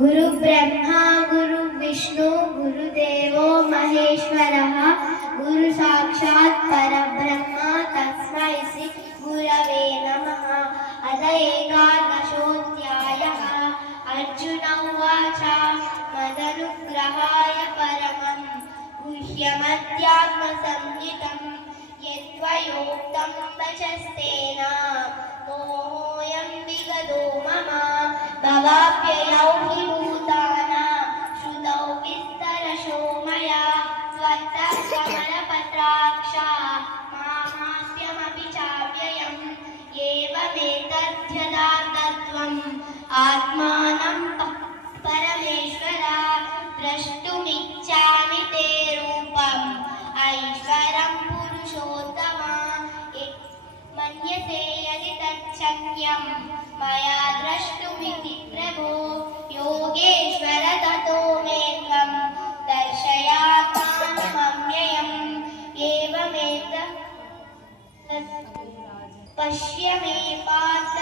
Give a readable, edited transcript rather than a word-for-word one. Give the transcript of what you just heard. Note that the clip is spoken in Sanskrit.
गुरु ब्रह्मा गुरु विष्णु गुरुदेवो महेश्वरः गुरु साक्षात् परब्रह्म तस्मै श्री गुरवे नमः। अथ एकादशोऽध्यायः। अर्जुन उवाच मदनुग्रहाय परमं गुह्यमध्यात्मसंज्ञितं यद्वयोक्तं वचस्तेन मोहोऽयं विगतो मम। भवाप्ययौ हि भूतानां श्रुतौ विस्तरशो मया त्वत्तः कमलपत्राक्षा माहास्म्यमपि चाव्ययम्। एवमेतद्यथा तत्त्वम् आत्मानं परमेश्वर द्रष्टुमिच्छामि ते रूपम् ऐश्वरं पुरुषोत्तम। मन्यसे यदि तच्छक्यं मया द्रष्टुमिति प्रभो योगेश्वर ततो मे त्वं दर्शयात्मानमव्ययम्। एवमेतत् पश्य मे पार्थ